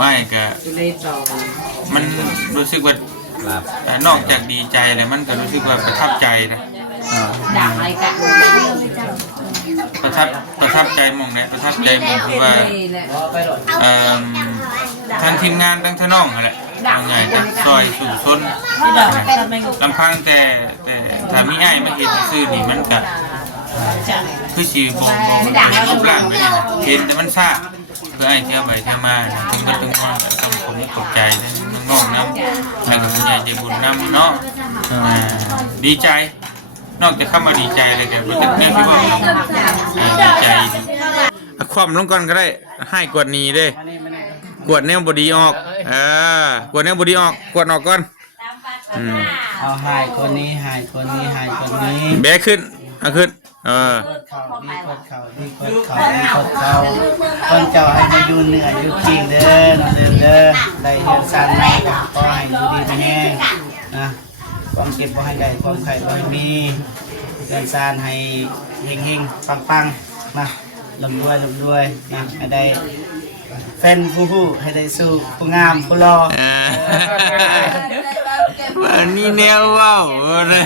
ว่าก็มันรู้สึกว่านอกจากดีใจเลยมันก็รู้สึกว่าประทับใจนะประทับใจมองเลยประทับใจมองคือว่าทั้งทีมงานทั้งท่าน้องอะไรเอาไงจากซอยสู่ซนลำพังแต่ถ้ามีไอ้มาเห็นซื่อนี่มันก็คือสีบงรูปร่างไปนี่เห็นแต่มันซาเพื่อไอ้เที่ยวไปเที่ยวมาถึงก็ต้องผมตกใจน้องน้ำแล้วก็ผู้ใหญ่ใจบุญน้ำเนาะดีใจนอกจากคำว่าดีใจเลยแต่รู้สึกเนี่ยที่ว่าดีใจความลงก่อนก็ได้ให้กวดนี้เด้กวดแนวบดีออกกวดแนวบดีออกกวดออกก่อนเอาหายคนนี้หายคนนี้หายคนนี้แบกขึ้นเอาขึ้นเข่าดีกดเข่าดีกดเข่าดีกดเข่าคนเจ้าให้มาอยู่เหนืออยู่จริงเด้อเด้อได้เงินสั่นมาก็ให้อยู่ดีไปแน่นะความเก็บบ่ให้ได้ความไข่บ่ให้มีเงินสั่นให้เฮงๆปังๆนะลำด้วยนะให้ได้แฟนผู้ให้ได้สู้ผู้งามผู้รอวันนี้แนวว้าวเลย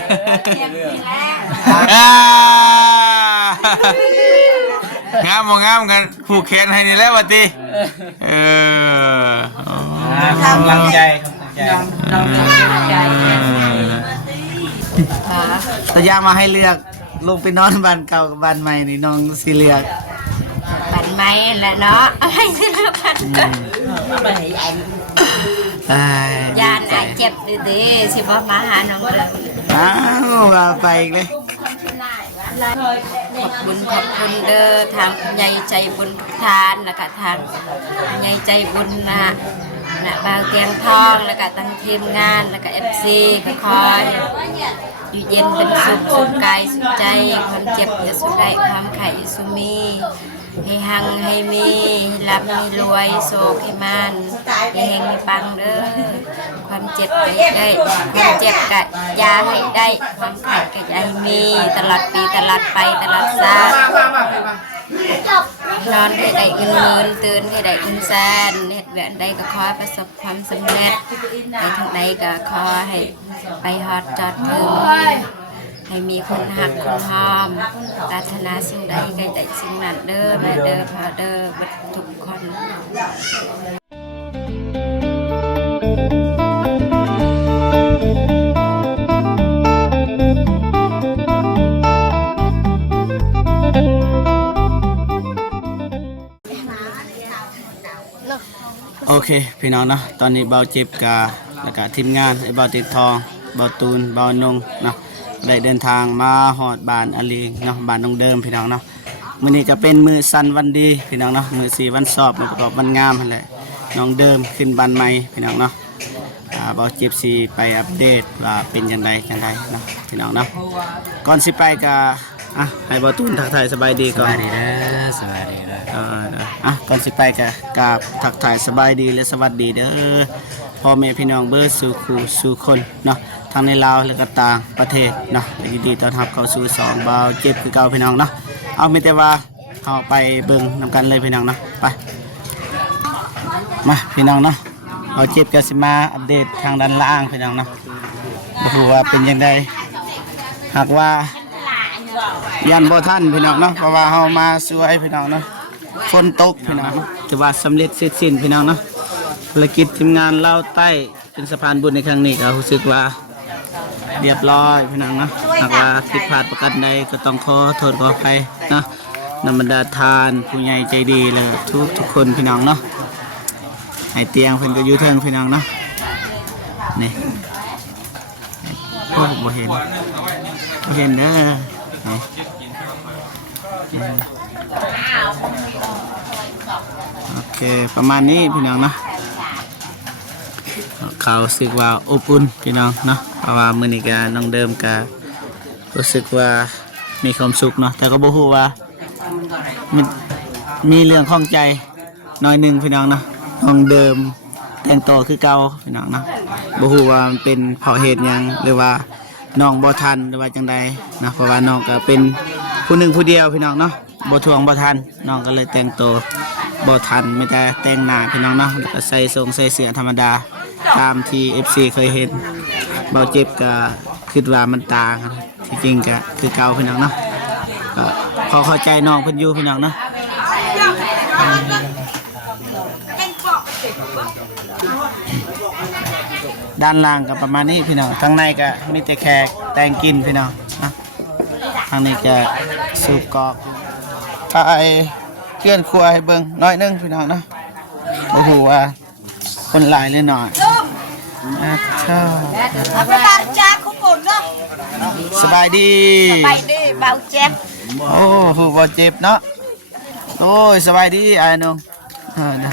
งามบ่งามกันผูกแขนให้นี่แล้ววัดตีกำลังใจตายามาให้เลือกลงไปนอนบ้านเก่ากับบ้านใหม่นี่น้องสิเลือกบ้านใหม่แหละเนาะอะไรสิเลือกกันยานอาเจ็บดีๆสิบ่มาหาน้องเลยว่าไปอีกเลยขอบคุณเด้อทางใหญ่ใจบุญทุกท่านแล้วก็ทางใหญ่ใจบุญนะบางเตียงทองแล้วก็ตั้งทีมงานแล้วก็FCก็คอยอยู่เย็นเป็นสุขกายสุขใจความเจ็บจะสุขได้ความไข่สุมีให้หังให้มีรับมีรวยโศกให้มันให้เฮงให้ปังเด้อความเจ็บก็ได้ความเจ็บก็ยาให้ได้ความไข่ก็ยาให้มีตลอดปีตลอดไปตลอดชาตินอนให้ได้เงินหมื่นตื่นให้ได้เงินแสนเหตุแหวนใดก็ขอประสบความสำเร็จไปทางใดก็ขอให้ไปฮอดจอดถึงให้มีคนหักคนหอมปรารถนาสิ่งใดก็ได้สิ่งนั้นเด้อแม่เด้อพ่อเด้อทุกคนโอเคพี่น้องเนาะตอนนี้เบาเจ็บกาแล้วก็ทีมงานไอ้เบาติดทองเบาตูนเบานงเนาะได้เดินทางมาหอดบ้านอาลีเนาะบ้านน้องเดิมพี่น้องเนาะมื้อนี้ก็เป็นมือสั้นวันดีพี่น้องเนาะมือ4วันสอบมือประกอบวันงามนั่นแหละน้องเดิมขึ้นบ้านใหม่พี่น้องเนาะเบาเจ็บสิไปอัปเดตว่าเป็นจังไดเนาะพี่น้องเนาะก่อนสิไปก็ให้เบาตูนทักทายสบายดีก่อนสบายดีเด้อก่อนสิไปก็กราบทักทายสบายดีและสวัสดีเด้อพ่อแม่พี่น้องเบิดสู่คู่สู่คนเนาะทั้งในลาวและก็ต่างประเทศเนาะยินดีต้อนรับเข้าสู่2บ่าวเจ็บคือเก่าพี่น้องเนาะเอามีแต่ว่าเข้าไปเบิ่งนำกันเลยพี่น้องเนาะไปมาพี่น้องเนาะเอาเจ็บก็สิมาอัปเดตทางด้านล่างพี่น้องเนาะบ่ฮู้ว่าเป็นจังไดหากว่ายันบ่ทันพี่น้องเนาะเพราะว่าเฮามาช่วยพี่น้องเนาะฝนตกพี่น้องถือว่าสำเร็จเสร็จสิ้นพี่น้องเนาะภารกิจทีมงานลาวใต้เป็นสะพานบุญในครั้งนี้ก็รู้สึกว่าเรียบร้อยพี่น้องเนาะหากว่าผิดพลาดประการใดก็ต้องขอโทษขออภัยนะนำบรรดาทานผู้ใหญ่ใจดีและทุกคนพี่น้องเนาะให้เตียงเพิ่นก็อยู่เทิงพี่น้องเนาะนี่โอ้บ่เห็นเด้อนี่โอเคประมาณนี้พี่น้องเนาะเขาสึกว่าอบอุ่นพี่น้องเนาะเพราะว่ามื้อนี้ก็น้องเดิมก็รู้สึกว่ามีความสุขเนาะแต่ก็บ่ฮู้ว่ามีเรื่องข้องใจน้อยนึงพี่น้องเนาะน้องเดิมแต่งต่อคือเก่าพี่น้องเนาะบ่ฮู้ว่ามันเป็นเพราะเหตุหยังหรือว่าน้องบ่ทันหรือว่าจังใดนะเพราะว่าน้องก็เป็นผู้หนึ่งผู้เดียวพี่น้องเนาะบ่ทวงบ่ทันน้องก็เลยแต่งตัว บ่ทันไม่แต่แต่งหน้าพี่น้องเนาะแล้วก็ใส่ทรงใส่เสื้อธรรมดาตามที่ FC เคยเห็นเบาเจ็บก็คิดว่ามันต่างที่จริงก็คือเก่าพี่น้องเนาะก็พอเข้าใจน้องเพิ่นอยู่พี่น้องเนาะด้านล่างก็ประมาณนี้พี่น้องข้างในก็มีแต่แขกแต่งกินพี่น้องนะทางนี้ก็สูบกอกถ่ายเกลื่อนครัวให้เบิ่งน้อยนึงพี่น้องเนาะบ่ฮู้ว่าคนหลายหรือน้อยข้าวสบายดี ไปดิเบาเจ็บ โอ้โหบ่เจ็บเนาะโอ้ยสบายดีอ้ายน้องนะ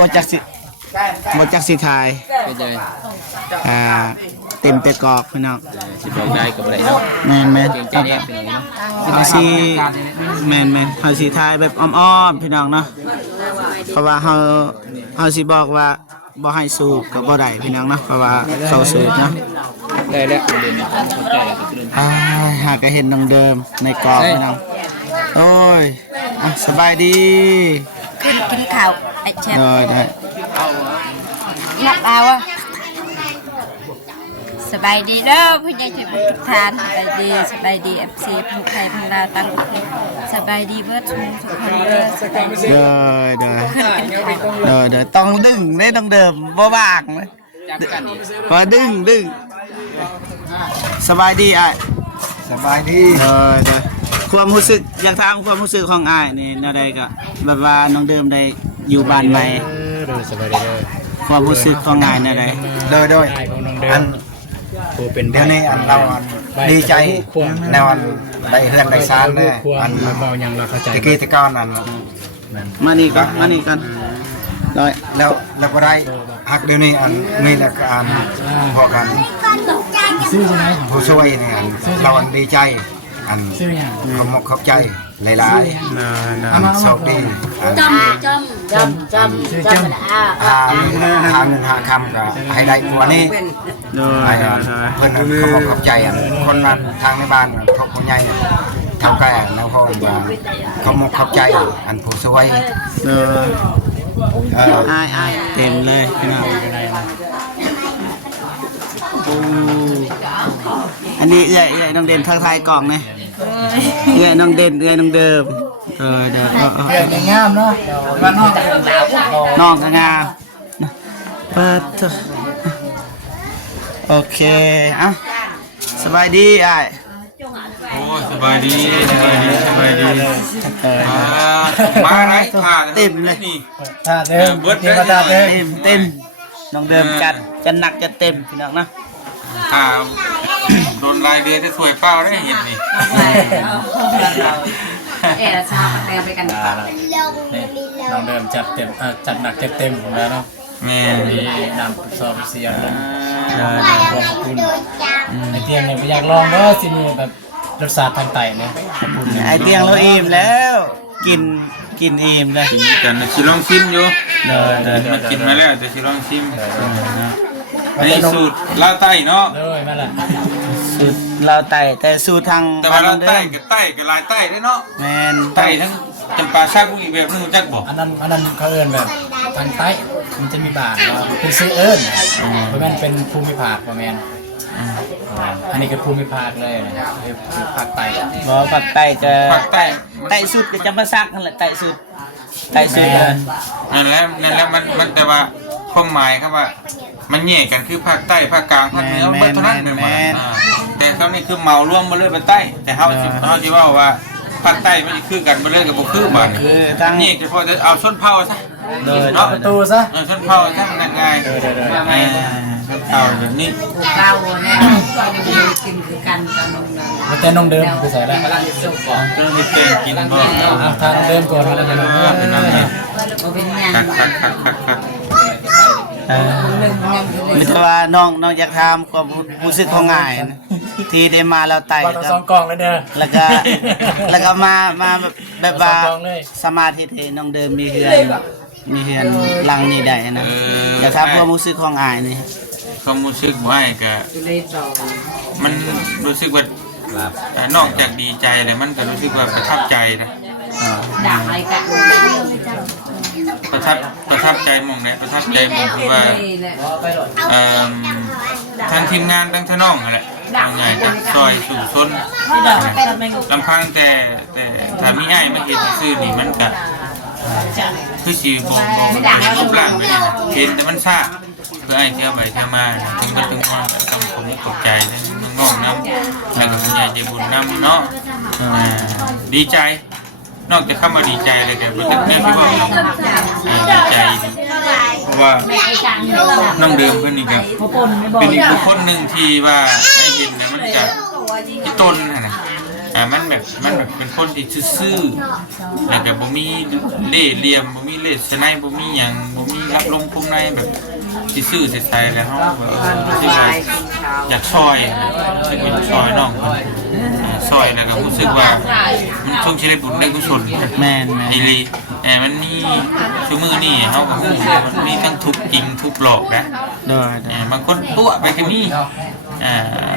บ่จักสิถ่าย ไปเลย เต็มแต่กอกพี่น้อง สิบอกได้กับอะไรเนาะ แม่น เก่งใจเนี่ยเป็นอย่างนี้เนาะ ๆเฮาสิแม่นๆเฮาสิถ่ายแบบอ้อมๆพี่น้องเนาะเพราะว่าเฮาสิบอกว่าบ่ให้สูบก็บ่ได้พี่น้องเนาะเพราะว่าเขาสูบเนาะ ได้แล้วเดินเข้าใจแล้วก็เดิน หากก็เห็นน้องเดิมในกอกพี่น้องโอ้ยสบายดี ขึ้นกินข้าวไอ้เจ็บ ได้ นับเอาอะสบายดีเด้อผู้ใหญ่ใจบุญทุกท่านสบายดี FC ผู้ไทยผู้ลาวต่างประเทศสบายดีเบิดทุกคนเด้อสบายดี เด้อ ขึ้นกินข้าว ต้องดึงได้น้องเดิมบ่บางเลยว่าดึงสบายดีอ้าย สบายดี ความรู้สึกอยากถามความรู้สึกของอ้ายนี่แนวใดก็แบบว่าน้องเดิมได้อยู่บ้านใหม่ สบายดีเลย ความรู้สึกของอ้ายแนวใด โดยอัน ผู้เป็น เดี๋ยวนี้อันเราอันดีใจแนวอันได้เฮือนได้ซานแน่อัน เบายังเราเข้าใจ ตะกี้ตะก้อนอัน มานี่ก่อนได้ แล้วก็ได้ฮักเดี๋ยวนี้อันนี่แหละก็อันพอกัน ซื้อใช่ไหม ผู้ช่วยนี่อันเราอันดีใจอัน ซื้อยัง ขมกขอบใจหลายๆอันโชคดีอัน ซื้อจำ หาเงินหาคำก็ให้ได้กว่านี้ ให้เพื่อนเขาบอกขอบใจคนนั้นทางในบ้านเขาคนใหญ่ทำแก่แล้วเขาว่าเขาบอกขอบใจอันผู้ช่วย อ้ายเต็มเลยพี่น้องอันนี้เอื้อยน้องเด่นทักทายกล่องเลยเอื้อยน้องเด่นเอื้อยน้องเดิมเด้อ เรื่องงามเนาะบ้านนอก น้องก็งามปัดเถอะโอเคสบายดีอ้าย โอ้สบายดีมาไหนผ่านนี่ ถ้าเดิม เบิด ที่ ได้ มาตาเดิม เต็มน้องเดิมจัดจะหนักจะเต็มพี่น้องนะ โดนลายเดือนจะสวยเป้าได้เห็นนี่ ชาแปลไปกัน น้องเดิมจัดเต็มจัดหนักจัดเต็มแล้วเนาะ แม่ มีนำซอฟเสียงขอบคุณไอเตียงเนี่ยอยากลองเนาะสินี่แบบรสชาติทางไตเนี่ยขอบคุณ ไอเตียงเราอิ่มแล้วกินอิ่มเลย กินกันชิลองชิมอยู่ เด้อ มากินมาแล้วจะชิลองชิมนี่สูตรลาวใต้เนาะ เลยมาละ สูตรเราไต่แต่สูตรทาง แต่ว่าลาวใต้กับใต้กับลายใต้ได้เนาะ แมน ใต้ทั้งจำปาชาบุอีกแบบนึงจักบอก อันนั้นเขาเอินแบบทางใต้มันจะมีบาทคือซื้อเอิญเพราะมันเป็นภูมิภาคประมาณอันนี้ก็ภูมิภาคเลยคือภาคใต้ บ่ปักไต่จะ ภาคใต้ ไต่สุดก็จะมาซักนั่นแหละไต่สุดเดิน นั่นแหละมันแต่ว่าความหมายครับว่า มันแยกกันคือภาคใต้ภาคกลางภาคเหนือเบิดเท่านั้นเป็นมาแต่เขานี่คือเหมารวมมาเลยเป็นใต้แต่เขาสิว่าภาคใต้มันคือกันมาเลยกับบุคือบ้าน คือทั้ง นี่เฉพาะจะเอาส้นเผาซะ เนาะประตูซะ ส้นเผาซะมันง่ายส้นเผาแบบนี้ เราเนี่ยกินคือกันกับนม มาเต้นน้องเดิมคือใส่แล้ว เครื่องที่เก่งกินบ่ ทางเดิมก่อนแล้วกัน เป็นนั่นนะ เป็นยัง คัก มิตรว่าน้องอยากถามความรู้สึกของง่ายนะที่ได้มาเราไต่ ต้องสองกล่องเลยเด้อ แล้วก็มาแบบว่าสมาธิที่น้องเดิมมีเฮือนหลังนี้ได้นะอยากถามความรู้สึกของอ้ายนี่ ความรู้สึกว่าก็มันรู้สึกว่านอกจากดีใจเลยมันก็รู้สึกว่าประทับใจนะ ด่างอะไรกัน ประทับใจมองเลยประทับใจมองคือว่าทางทีมงานทั้งท่านน้องอะไรเอาไงจากซอยสู่ซนลำพังแต่ถ้ามีไอ้มาเห็นซื่อนี่มันก็คือสีบองรูปร่างไปนี่เห็นแต่มันซาเพื่อไอ้เที่ยวไปเที่ยวมาถึงก็ถึงว่าต้องผมตกใจน้องน้ำแล้วก็คุณยายใจบุญน้ำเนาะดีใจนอกจากคำว่าดีใจเลยแต่รู้สึกเนี่ยพี่ว่าดีใจเพราะว่าน้องเดิมเพื่อนนี่ครับเป็นอีกบุคคลหนึ่งที่ว่าไอ้เห็นเนี่ยมันจะที่ต้นนะมันแบบเป็นคนที่ซื่อๆแล้วก็บ่มีเล่ห์เหลี่ยมบ่มีเล่ห์ชนายบ่มีหยังบ่มีรับลมพุ่มในแบบซื่อๆใสๆแล้วเฮาที่ว่าอยากซอยจะเป็นซอยน้องซอยแล้วก็รู้สึกว่ามันช่วงชีวิตบุญได้กุศลแม่น ดีลีมันนี่ชั่วมือนี่เขาก็พูดมันมีทั้งทุบจริงทุบหลอกนะบางคนตัวไปกันนี่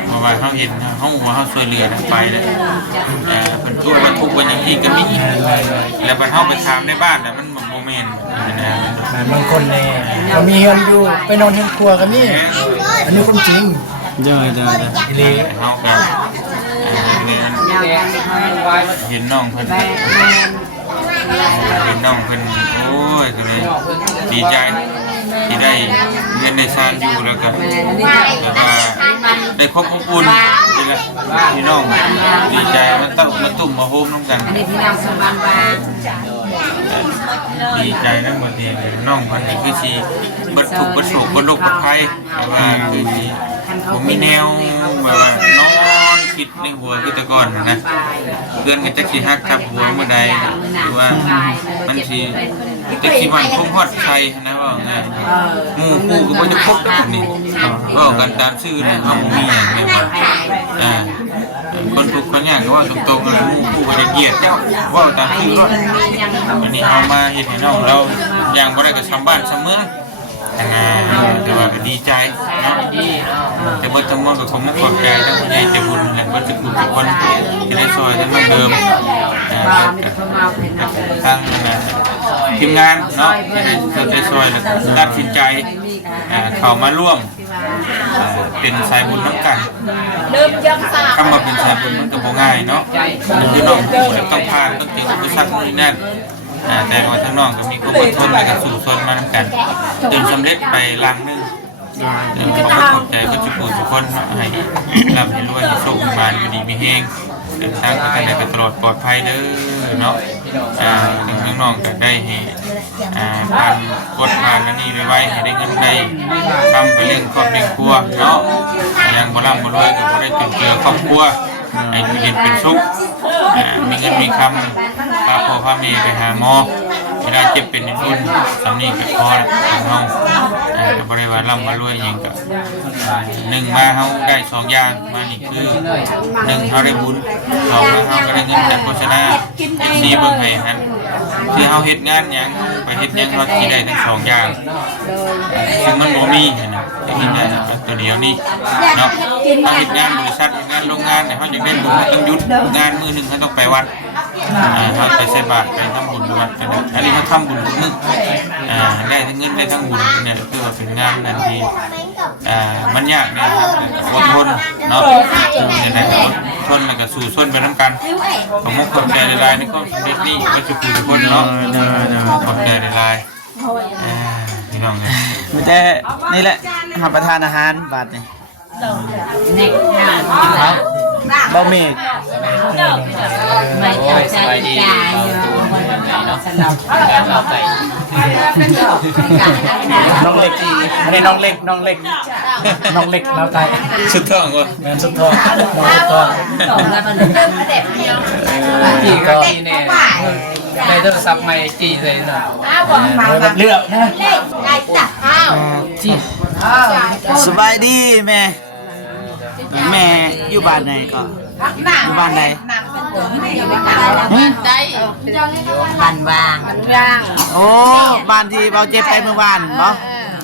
เพราะว่าเขาเห็นเขาบอกว่าเขาช่วยเรือไปเลยเป็นตัวมันทุบกันอย่างที่ก็มีแล้วพอเขาไปถามในบ้านแล้วมันโมเมนต์บางคนเนี่ยเขามีเงินอยู่ไปนอนที่ครัวกันนี่อันนี้ความจริงเลยเขาก็เห็นน้องเพิ่นโอ้ยก็เลยดีใจที่ได้เงินได้ซานอยู่แล้วก็ได้ครบอบอุ่นนี่แหละพี่น้องดีใจมาตุ่มมาโฮมน้องกันดีใจทั้งหมดเนี่ยน้องคนนี้คือสีบัดถูกบัดโศกบัดโรคบัดภัยว่าคือสีผมมีแนวแบบว่านอนคิดในหัวคือแต่ก่อนนะเพื่อนก็จะขี้ฮักทับหัวเมื่อใดหรือว่ามันสีจะขี้วันคงฮอดใครนะว่าไงหมู่คู่ก็จะพบกันนี่ว่ากันตามชื่อนะเขามีอย่างเงี้ยคนทุกคนยากก็ว่าตรงๆเลยหมู่คู่ก็จะเกลียดว่าตามชื่อก็อันนี้เอามาเห็นให้น้องเราอย่างบ่ได้กับชาวบ้านชาวเมืองแต่ว่าดีใจนะแต่เมื่อทั้งหมดก็คงไม่ปลอดใจทั้งคนใหญ่ใจบุญแหละว่าจะคุยกับคนที่ได้ซอยทั้งเดิมทางทีมงานเนาะที่ได้ซอยแล้วตัดสินใจเข้ามาร่วมเป็นสายบุญน้ำกันคำว่าเป็นสายบุญมันก็บ่ง่ายเนาะมันคือน้องต้องผ่านต้องเจออุปสรรคนี่นั่นแต่ว่าทั้งน้องก็มีความอดทนและก็สู้ทนมาทำกันจนสำเร็จไปลังนึงขอบคุณใจก็จะพูดทุกคนให้รับให้รวยให้โชคบานอยู่ดีมีแห้งเดินทางไปกันได้ตลอดปลอดภัยเด้อเนาะทั้งน้องก็ได้ให้ผ่านกดผ่านอันนี้ไว้ให้ได้เงินได้ทำไปเรื่องครอบครัวเนาะยังบ่ร่ำบ่รวยก็บ่ได้จุนเจือครอบครัวให้อยู่เย็นเป็นสุขมีเงินมีคำพาพ่อพาแม่ไปหาหมอเวลาเจ็บเป็นรุ่นสำนีก็พอของเราก็บริวารร่ำมารวยอย่างกับหนึ่งมาเขาได้สองอย่างมานี่คือหนึ่งเขาได้บุญสองมาเขาก็ได้เงินจากโฆษณาสีเบิ่งให้นั้นคือเขาเฮ็ดงานอย่างไปเฮ็ดอย่างเขาที่ได้ทั้งสองอย่างซึ่งมันบ่มีนะที่นี่ได้ตัวเดียวนี่เนาะเขาเฮ็ดงานบริษัทงานโรงงานเนี่ยเขาอยากได้บุญต้องหยุดงานมือหนึ่งเขาต้องไปวัดเขาไปใส่บาตรไปทำบุญวัดกันอันนี้เขาทำบุญทุกมื้อได้ทั้งเงินได้ทั้งบุญเนี่ยคือว่าเป็นงานอันที่มันยากเนี่ยอดทนเนาะเนี่ยนะอดทนแล้วก็สู้ทนไปทั้งกันผมขอบใจในลายนี่ก็สำเร็จนี่ก็จะคุยทุกคนเนาะขอบใจในลายพี่น้องเนี่ยไม่แต่นี่แหละรับประทานอาหารบาดนี่บะหมี่ไม่สบายดีน้องเล็กอันนี้น้องเล็กเราไทยสุดท้องวะแมนสุดท้องน้องสุดท้องจีก็เนี่ยในโทรศัพท์ไม่จีเลยนะเลือกนะจีสบายดีแม่อยู่บ้านไหนก็อยู่บ้านไหนบ้านว่างโอ้บ้านที่เราเจ็บไปเมื่อวานเนาะ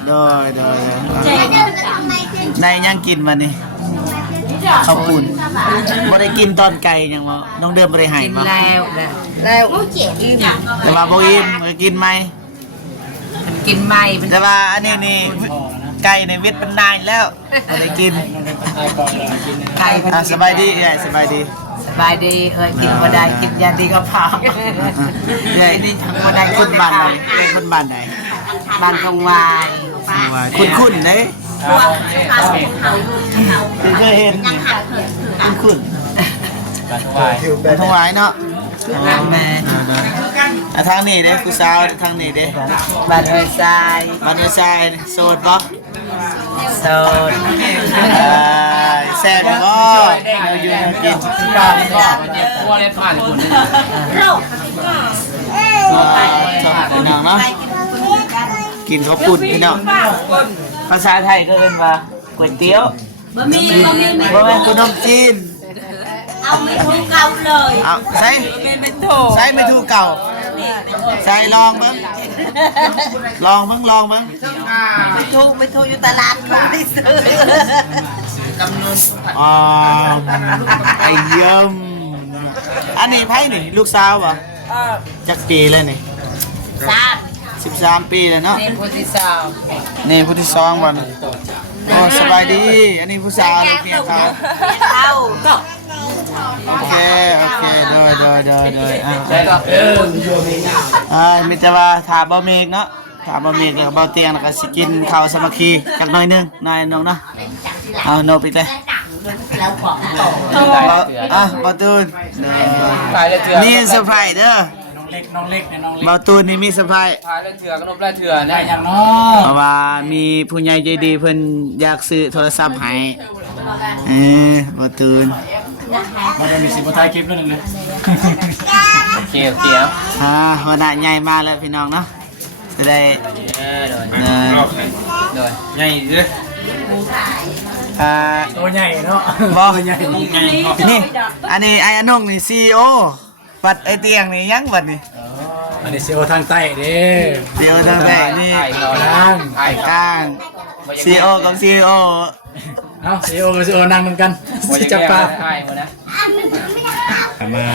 โดยได้ยังกินวันนี้ ข้าวปุ่นบ่ได้กินตอนไก่ยังบ่น้องเดิมบ่ได้ให้ กิน บ่ แล้วกิน แต่ว่าบ่อิ่มก็กินไหม กินไม่เป็น แต่ว่าอันนี้นี่ไก่ในวิทย์มันนานแล้วบ่ได้กิน ไก่ สบายดีใหญ่สบายดี สบายดีเคยกินบ่ได้กินยาดีก็พอ ใหญ่นี่ทั้งบ่ได้คนบ้านไหนคนบ้านไหน บางกงวาย คุ้นๆเด้เคยเห็นคุ้น บ้านวาย ๆถวายเนาะทางนี้เด้ผู้สาวทางนี้เด้ บ้านเอ้ยทราย บ้านเอ้ยชายโสดบ่ โสด แซ่บบ่อยู่กิน บ้านก็ว่าเล่นผ่านคุณ ชอบพี่น้องเนาะกินข้าวปุ้นพี่น้องภาษาไทยก็เอิ้นว่าก๋วยเตี๋ยวบ่แม่นขนมจีนเอาไม่ถูกเก่าเลยเอาใส่ไม่ถูกเก่าใส่ลองเบิ่งลองเบิ่งไม่ถูกอยู่ตลาดก็ไม่ซื้อ อ๋อไอ้เยี่ยมอันนี้ไผนี่ลูกสาวบ่จักปีแล้วนี่13 ปีแล้วเนาะ นี่ผู้ที่สาว นี่ผู้ที่สองวันอ๋อสบายดี อันนี้ผู้สาวเพียงเขา เข้าก็ โอเคโดยมีแต่ว่าถามบ่เมกเนาะถามบ่เมกแล้วก็บ่เตียงแล้วก็สิกินข้าวสามัคคีจักหน่อยนึงนายน้องเนาะเอาโนปิดเลยบ่ตูนนี่เซอร์ไพรส์เด้อ น้องเล็กเนี่ยน้องเล็ก บ่ตูนนี่มีเซอร์ไพรส์ พายเล่นเถื่อกนบเล่นเถื่อได้ยังเนาะ เพราะว่ามีผู้ใหญ่ใจดีเพิ่นอยากซื้อโทรศัพท์ให้บ่ตูน มันจะมีสิบท้ายคลิปด้วยนึงเลยโอเคครับ หัวหน้าใหญ่มาแล้วพี่น้องเนาะจะได้ โดย ใหญ่เด้อ ตัวใหญ่เนาะ บ่ ใหญ่ มุ่งใหญ่เนาะ นี่อันนี้ไอ้อนงนี่ CEO ปัดไอ้เตียงนี่ยังบัดนี่ อันนี้ซีโอทางใต้เด้ เดี๋ยวทางแบกนี่ นั่ง กลาง CEO กับ CEO เอ้าซีโอกับซีโอนั่งเหมือนกันจับปลามา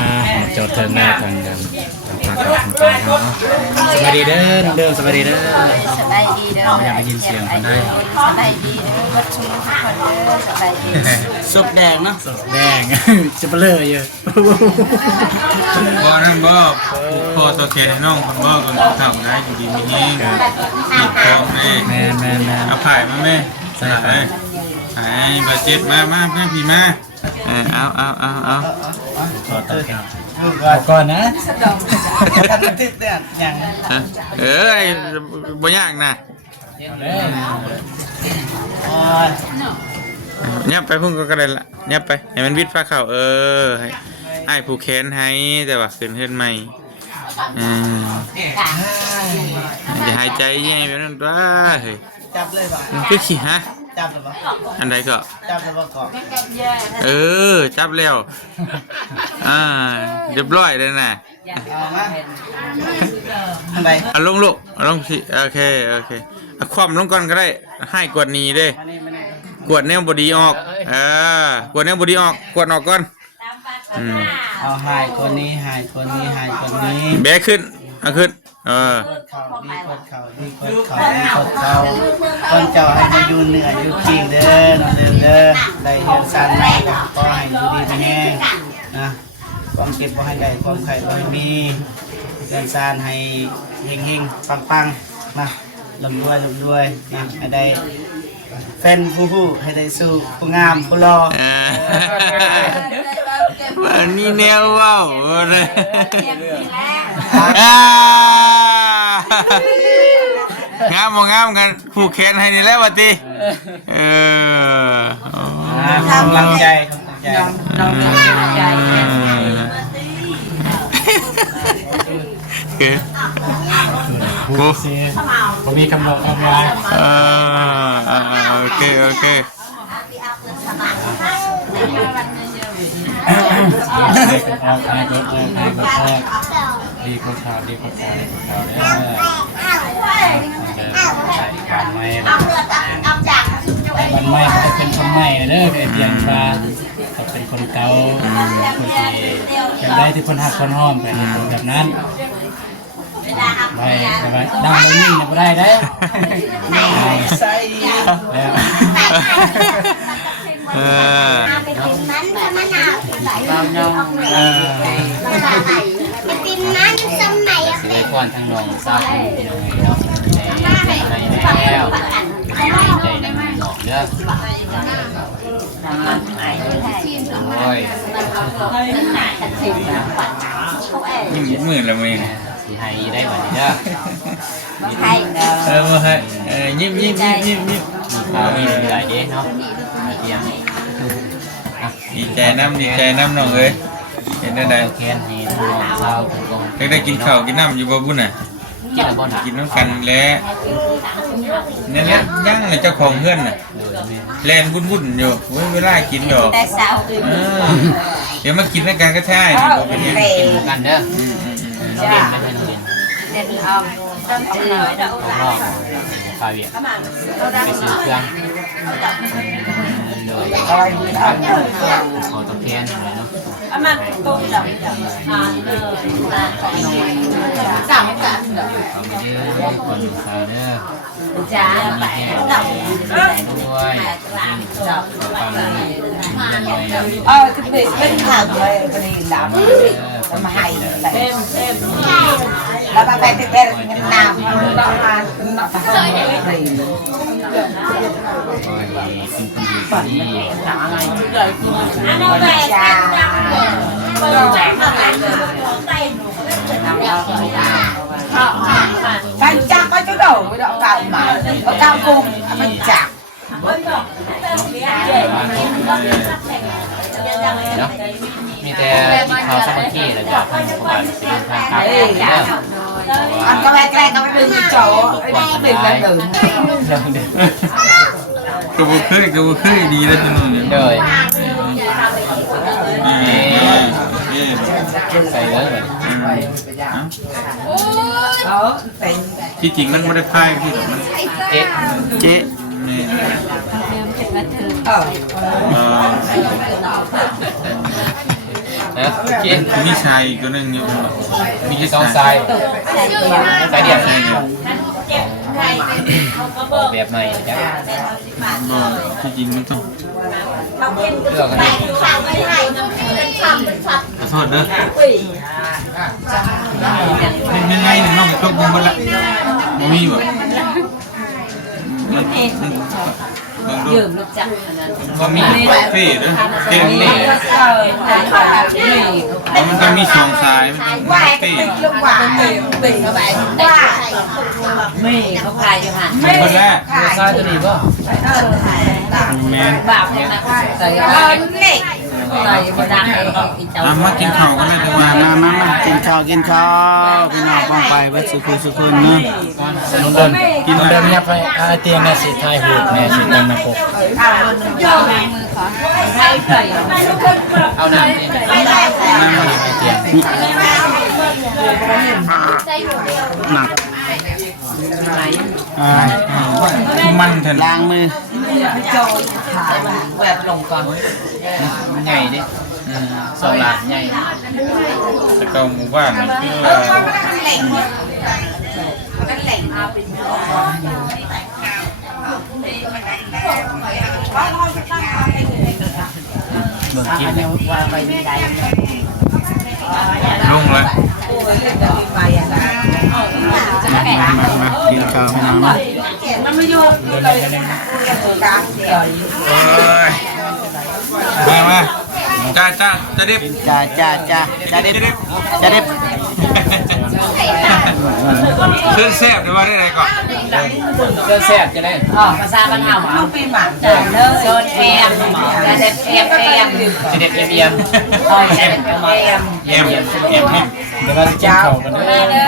จอดเทิร์นหน้าทางกันทางภาคทางเนาะสวัสดีเด้อน้องเดิมสวัสดีเด้อ สบายดีเด้อ อยากได้ยินเสียงคนได้ สบายดีเด้อวัดชุมทุกคนเด้อสบายดี ซุปแดงเนาะ สดแดงจะเปลือยเยอะ บ่นั่นบ่พอตัวเทนให้น้องคนบ่กันเข้าได้อยู่ดีมีแฮงติดทองแม่ แมน เอาผ่ายมาแม่ใส่ไปไอ้บาดเจ็บมาแม่พี่มาเอา ขอตัดก่อนนะ ติดเนี่ยยัง เอ้ยบ่ยากนะเนี่ยไปพุ่งก็ได้ละเนี่ยไปให้มันวิดผ้าขาวให้ไอ้ผู้แขนให้แต่ว่าขึ้นเฮือนใหม่จะหายใจแย่แบบนั้นว่าเฮ้ย จับเลยบ่ มันคือขี้ฮะ จับเลยบ่ อันใดก็ จับเลยบ่ก่อน จับแล้วเรียบร้อยเลยนะ เอามาทางใด เอาลงลูกเอาลงสิโอเคเอาความลงก่อนก็ได้ให้กวดหนีเด้กวดแนวบดีออกกวดแนวบดีออกกวดออกก่อนเอาหายคนนี้แบกขึ้นเอาขึ้นกดเข่าคนเจ้าให้มาอยู่เหนืออยู่จริงเด้อน้องเด้อได้เงินสั่นมาก็ให้อยู่ดีไปแห้งนะความเก็บบ่ให้ได้ความไข่บ่ให้มีเงินสั่นให้เฮงๆปังๆนะลำด้วยนะให้ได้แฟนผู้ให้ได้สู้ผู้งามผู้รอ วันนี้แนวว้าวเลยงามกันผูกแขนให้นี่แล้ววะตีกำลังใจผมมีกำหนดทำงานโอเคดีกว่าข่าวเนี่ยวันไม่ได้เป็นสม ใหม่เด้อเพียงว่าเขาเป็นคนเก่าคนที่อยากได้ที่คนหักคนหอมกันแบบนั้นไม่ดังแล้วนิ่งไม่ได้ได้แล้ว ตามย่องสิได้ก่อนทางน้องสาวพี่น้องเนาะในแล้วใจในหนองเด้อโอ้ย ยิ้มหมื่นละมื้อนี่ สิให้ได้บัดนี้เด้อ บ่ให้ยิ้ม มีข้าวมีหลายเด้เนาะเตรียม ดีใจน้ำน้องเอ้ยเห็นได้ แคนให้ทางน้องสาวผมก็ ได้กินข้าวกินน้ำอยู่บ่บุญน่ะ กินแล้วบ่น่ะ กินน้ำกันแล้วนั่นแหละยังเลยเจ้าของเพื่อนน่ะแลนวุ่นอยู่เวลากินดอก แต่สาว เดี๋ยวมากินด้วยกันก็ใช่นี่บ่เป็นยัง กินกันเด้อน้องเด่นไม่ให้น้องเด่น เด่นออกต้นจืดดอก ของนอกฟาเวียไปซื้อเครื่องโดยขอตะเคียนอะไรเนาะ มาตุ้มดอกจับกัน คนอยู่ซาเด้อ จ้า มีแห้งด้วยฟังเงิน จะเป็นข่าวเลยวันนี้ดำมาให้แล้วมาไปที่เป็นน้ำมันต้องมาต้องมาเลย กินคนดีคนดี จ้าbạn chắc có chỗ đầu với đậu cạo mà có cao cùng mình chặt เนาะมีแต่ข้าวสามัคคีแล้วก็ทางบ้านสิเดินทางกลับเด้อ anh có bé cái có bé đừng chỗ đừng là đừng ก็บ่เคยดีแล้วจังเนี่ย โดย นี่ ใส่เลยแบบ ที่จริงมันไม่ได้พายพี่หรอกมัน เอ๊ะ เจ๊ นี่ นะเอ๊ะ มีชายอีกตัวหนึงอยู่มี มี แค่ สอง ชา สาย ยสายเดียว ชายเดียว แบบใหม่จ้ะ ที่จริงมันต้อง เลือกกันเอง ขอโทษเด้อไม่ไงน้องตกบุ้มไปละบ่มีบ่มันดู ลูกจัก บ่มีเท่เด้อเท่นี่มันจะมีสองสายมันเท่ lúc quả tỉnh các bạn quả ไม่เขาพายอยู่หัน คนแรก สายตัวนี้ป่ะ แมน บาปเนี่ยนะใส่ ơn này ใส่บดังไอ้เจ้า มากินข้าวกันเลยดีกว่า มากินข้าวพี่น้องป้องไปเบิดสุขุสุขุนเนาะ น้องเดินกินเดินยับไปเตียงแม่สิทายหูแม่สิตั้งมาปกเอาหนังนี่นั่งมาในเตียง หนักมันเถอะ ล้างมือ แบบลงก่อน ใหญ่ดิสองหลานใหญ่ แต่ก็หมู่บ้านนี่คือ เมืองกินเนี่ย ลงเลย มากินข้าวพี่น้องเนาะ มาจ้าจะดิบ จ้าเด็บ ขึ้นแซ่บได้ว่าได้ไรก่อน เสื้อแซ่บจะได้ ภาษาบ้านเฮา ลูกปีหมา เดินเลิกโซนแอมจะเด็ดแอม จะเด็ดเยี่ยม คอยจะเด็ดแอม เยี่ยมนี่ เดี๋ยวเราจะกินข้าวกันเด้ มา อ เด้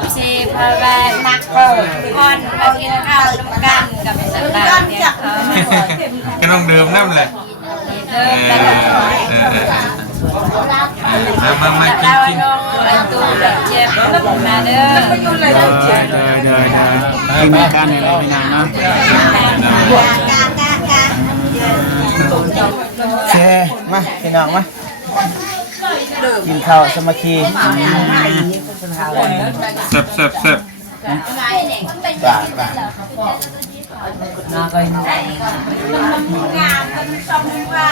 อซีพาแวนนักพอนมากินข้าวร่วมกันกับสัตว์ต่างเนี่ย ก็ต้องดื่มน้ำเลยมากิน เรา กิน น้องตูเจ็บมาเด้อ กินกันเลยพี่น้องเนาะ โอเคมาพี่น้องมากินข้าวสามัคคี แซ่บแซ่บแซ่บ บ้าบ้า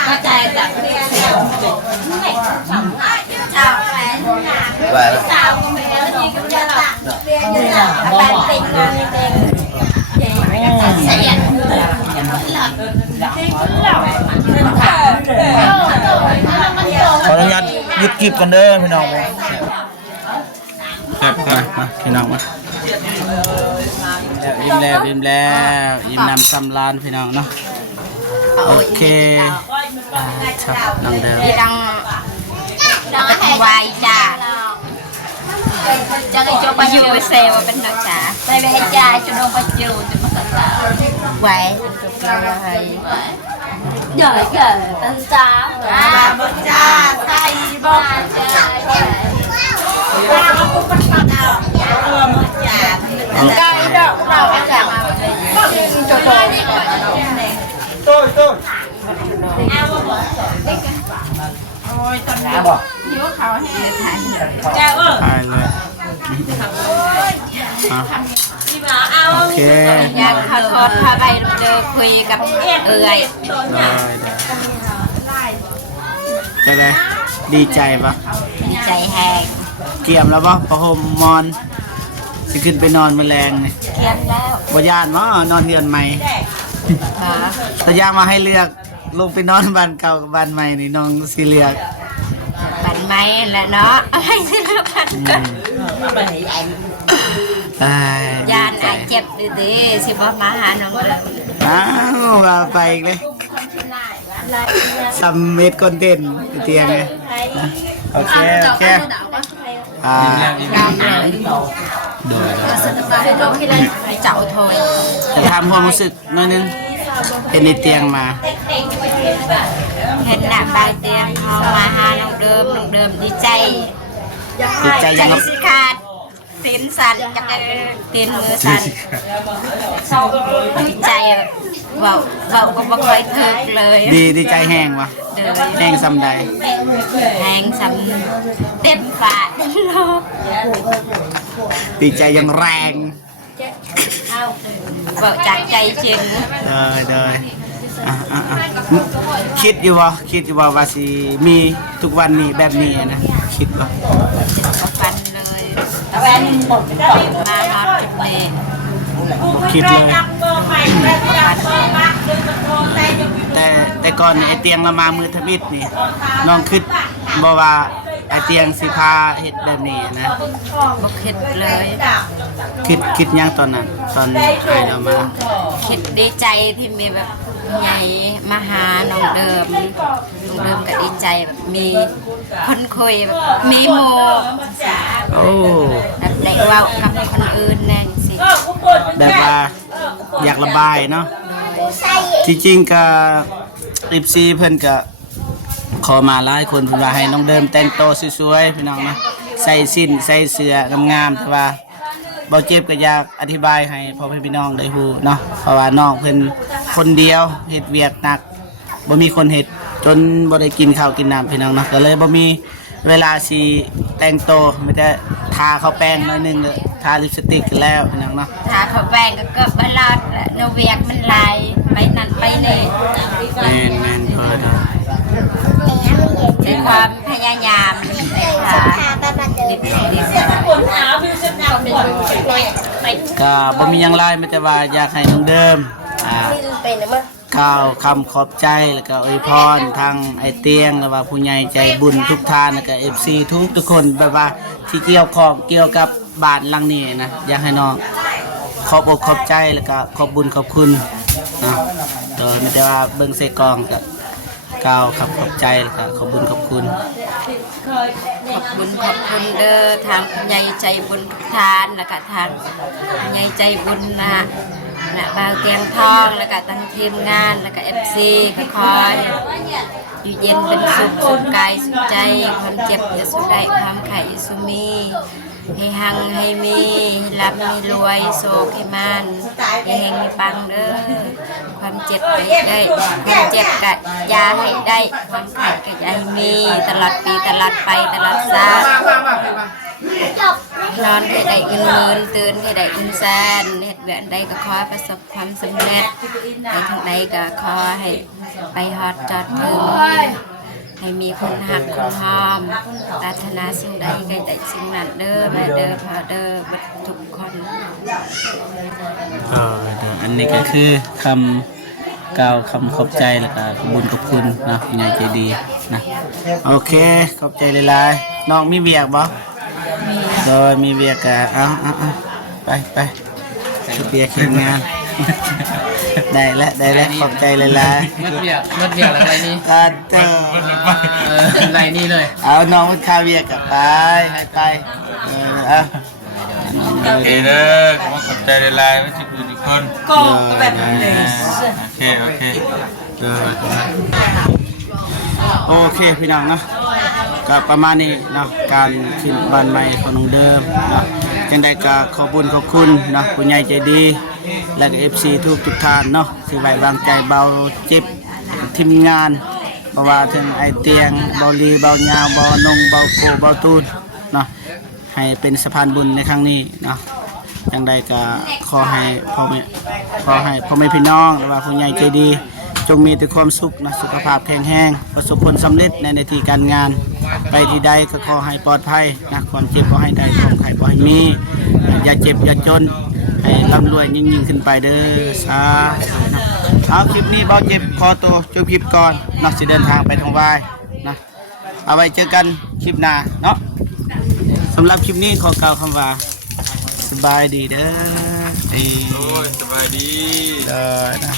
ก็ใจจาก บ้า ขออนุญาตหยุดคลิปกันเด้อพี่น้องเลย แซ่บแซ่บ มาพี่น้องมายิ้มแล้วยิ้มนำซ้ำล้านพี่น้องเนาะโอเคชับน้องเดิม ที่ดังวายจ้าจะให้ไปอยู่เซลเป็นนักจ้าไปให้จ้าจะลงไปอยู่จะมาตัดไว้เดี๋ยวเกิดตั้งจ้าบ้าจ้าใส่บ้าจ้าไก่ดอกเราจ้าจะโดนยิ้วเขาให้ทานแก้ว ตายเลยโอเค อยากขอโทษพาไปเจอคุยกับเอื่อย ได้ได้ดีใจปะ ใจแห้ง เกี่ยมแล้วปะประหมมอนสิขึ้นไปนอนแมลงนี่ เทียมแล้ว บ่ย่านมั้นอนเดือนใหม่ถ้ายามาให้เลือกลงไปนอนบ้านเก่ากับบ้านใหม่นี่น้องสิเลือก บันไม้แหละเนาะให้ซื้อกันก็ ยานอาเจ็บดีๆสิบ่มาหาน้องเดิม อ้าวว่าไปอีกเลยซัมเมดคอนเทนต์เตียงเลยนะโอเคโอเคโดย เจ้าโทย จะทำความรู้สึกหน่อยนึงเป็นในเตียงมา เห็นหน้าปลายเตียงเขามาหาน้องเดิมดีใจ ดีใจ ใจ ยัง สิขาดตีนสั่นจักตีนมือสั่นดีใจเบาก็บ่ค่อยถึกเลย ดีใจแห้งวะ เดิน แห้งซ้ำใด แหงสำเต็มฝาเต็มโลก ดีใจยังแรง เบาจากใจจริง เดยคิดอยู่บ่ว่าสิมีทุกวันนี้แบบนี้นะคิดบ่ ก็ฟันเลยมาฮอตจุดนี้ คิดเลยแต่ก่อนนี่ไอเตียงเรามามือทมิดนี่น้องคิดบ่ว่าไอเตียงสิพาเฮ็ดแบบนี้นะ บ่คิดเลย คิดยังตอนนั้นตอนไอเรามา คิดดีใจที่มีแบบใหญ่มาหาน้องเดิมก็ดีใจแบบมีคนคุยแบบมีโม โอ้ แบบได้เว้ากับคนอื่นแน่สิ แบบว่าอยากระบายเนาะที่จริงก็FCเพิ่นก็ขอมาหลายคนเพิ่นว่าให้น้องเดิมแต่งโตวสวยๆพี่น้องนะใส่สิ้นใส่เสื้องามๆแต่ว่าบ่เจ็บก็อยากอธิบายให้พ่อแม่พี่น้องได้ฮู้เนาะเพราะว่าน้องเพิ่นคนเดียวเฮ็ดเวียกหนักบ่มีคนเฮ็ดจนบ่ได้กินข้าวกินน้ำพี่น้องเนาะก็เลยบ่มีเวลาสิแต่งโตวมีแต่ทาข้าวแป้งหน่อยนึงเลยทาลิปสติกแล้วพี่น้องเนาะ ถ้าเขาแบ่งก็เกิดบลอดโนเวียกมันลายไปนั่นไปนี่ แม่นเพิ่นเนาะ ด้วยความพยายามค่ะดิบ ก็บ่มีหยังหลายมีแต่ว่าอยากให้น้องเดิมกล่าวคำขอบใจแล้วก็อวยพรทางไอเตียงแล้วว่าผู้ใหญ่ใจบุญทุกท่านแล้วก็ FC ทุกคนแบบว่าที่เกี่ยวกับบ้านหลังนี้นะอยากให้น้องขอบอกขอบใจแล้วก็ขอบบุญขอบคุณนะมีแต่ว่าเบิ่งใส่กล่องก็กล่าวคำขอบใจแล้วก็ขอบบุญขอบคุณ ขอบคุณเด้อทางผู้ใหญ่ใจบุญทุกท่านแล้วก็ทางผู้ใหญ่ใจบุญนะบางเตียงทองแล้วก็ทั้งทีมงานแล้วก็ FC ก็คอยอยู่เย็นเป็นสุขสุขกายสุขใจความเจ็บจะสุขได้ความไข่สุมี ให้หังให้มีให้รับมีรวยโศกให้มันให้เฮงให้ปังเด้อความเจ็บให้ได้ความเจ็บกะยาให้ได้ความไข้กะยาให้มีตลอดปีตลอดไปตลอดชาตินอนให้ได้เงินหมื่นตื่นให้ได้เงินแสนเฮ็ดเวียนใดก็ขอประสบความสำเร็จในทางใดก็ขอให้ไปฮอดจอดถึงให้มีคนหักคนหอมปรารถนาสิ่งใดก็ได้สิ่งนั้นเด้อแม่เด้อพ่อเด้อบัดทุกคน อันนี้ก็คือคำกล่าวคำขอบใจแล้วก็ขอบคุญขอบคุณนะคุณยายใจดีนะโอเคขอบใจหลายๆน้องมีเวียกบ่โดยมีเวียกก็เอาไปชุดเบียร์คิดงาน ได้แล้วขอบใจหลายๆ เมื่อเบียร์อะไรนี่ ก็เจอ อะไรนี่เลย เอาน้องคาเวียกับไปให้ไปเอา โอเคเด้อขอบใจหลายๆว่าสิคือทุกคน ก็แบบนี้ โอเค โอเคพี่น้องเนาะก็ประมาณนี้เนาะการขึ้นบ้านใหม่ของน้องเดิมเนาะจังใดก็ขอบคุณเนาะผู้ใหญ่ใจดีและก็ FC ทุกท่านเนาะที่ไว้วางใจเบาเจ็บทีมงานเพราะว่าถึงไอเตียงเบาลีเบายาวเบานงเบาโกเบาตูนเนาะให้เป็นสะพานบุญในครั้งนี้เนาะจังใดก็ขอให้พ่อแม่พี่น้องหรือว่าผู้ใหญ่ใจดีจงมีแต่ความสุขนะสุขภาพแข็งแรงประสบผลสำเร็จในหน้าที่การงานไปที่ใดก็ขอให้ปลอดภัยนะความเจ็บก็ให้ได้ความไข้ก็ให้มีอย่าเจ็บอย่าจนให้ร่ำรวยยิ่งขึ้นไปเด้อสาธุเอาคลิปนี้เบาเจ็บขอตัวจบคลิปก่อนนักสิเดินทางไปทางวายนะเอาไว้เจอกันคลิปหน้าเนาะสำหรับคลิปนี้ขอกล่าวคำว่าสบายดีเด้อ โอ้ยสบายดี เด้อนะ